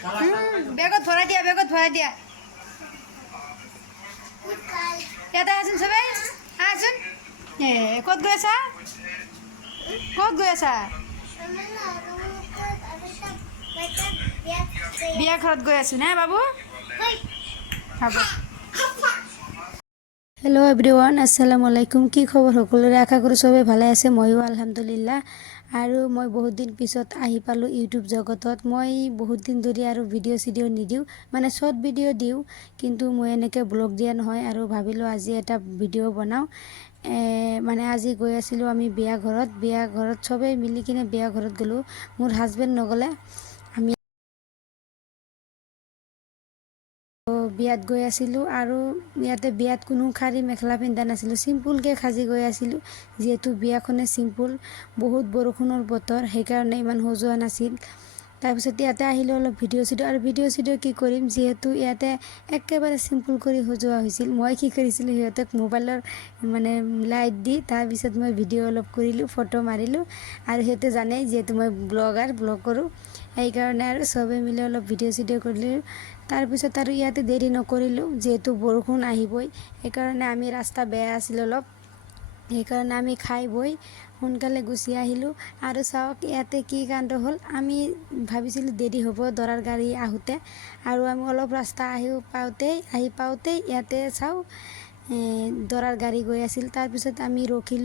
বেগত ভৰাই দিয়া ইয়াতে আছোন চবেই আছোন ক'ত গৈ আছা বিয়া ঘৰত গৈ আছো নে বাবু হ'ব हेलो एवरीवन अस्सलाम वालेकुम কি খবৰ সকলোৰে আশা কৰো সবে ভালে আছে মইও আলহামদুলিল্লাহ আৰু মই বহুত দিন পিছত আহি পালো ইউটিউব জগতত মই বহুত দিন ধৰি আৰু ভিডিও নিদিও মানে শৰ্ট ভিডিও দিও কিন্তু মই এনেকৈ ব্লগ দিয়া নহয় আৰু ভাবিলো আজি এটা ভিডিও বনাও মানে আজি গৈ আছিলো আমি বিয়া ঘৰত সবে মিলি কিনে বিয়া ঘৰত গলো মোৰ হাজবেন্ড নগলে আমি বিয়াত গৈ আছিলো আৰু ইয়াতে বিয়াত কোনো খাৰী মেখেলা পিন্ধা নাছিলো সিম্পলকে খাজি গৈ আছিলো যেহেতু বিয়াখনে সিম্পল বহুত বৰষুণৰ বতৰ সেইকাৰণে ইমান সজোৱা নাছিল তাৰপিছত ইয়াতে আহিলো অলপ ভিডিও কি কৰিম যেহেতু ইয়াতে একেবাৰে সিম্পল কৰি সজোৱা হৈছিল মই কি কৰিছিলো সিহঁতক মোবাইলৰ মানে লাইট দি তাৰপিছত মই ভিডিও অলপ কৰিলো ফটো মাৰিলো আৰু সিহঁতে জানে যেহেতু মই ব্লগ কৰো সেইকাৰণে আৰু সবে মিলি অলপ ভিডিও কৰিলো তাৰপিছত আৰু ইয়াতে দেৰি নকৰিলো যেহেতু বৰষুণ আহিবই সেইকাৰণে আমি ৰাস্তা বেয়া আছিল অলপ সেইকাৰণে আমি খাই বই সোনকালে গুচি আহিলো আৰু চাওক ইয়াতে কি কাণ্ড হ'ল আমি ভাবিছিলো দেৰি হ'ব দৰাৰ গাড়ী আহোতে আৰু আমি অলপ ৰাস্তা আহি পাওঁতে ইয়াতে চাও দৰাৰ গাড়ী গৈ আছিল তাৰপিছত আমি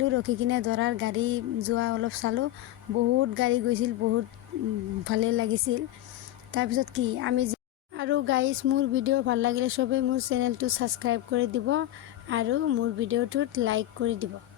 ৰখি কিনে দৰাৰ গাড়ী যোৱা অলপ চালো বহুত গাড়ী গৈছিল বহুত ভালে লাগিছিল তাৰপিছত কি আমি আৰু গাইস মোৰ ভিডিও ভাল লাগিলে সবে মোৰ চেনেলটো সাবস্ক্ৰাইব কৰি দিব আৰু মোৰ ভিডিওটোত লাইক কৰি দিব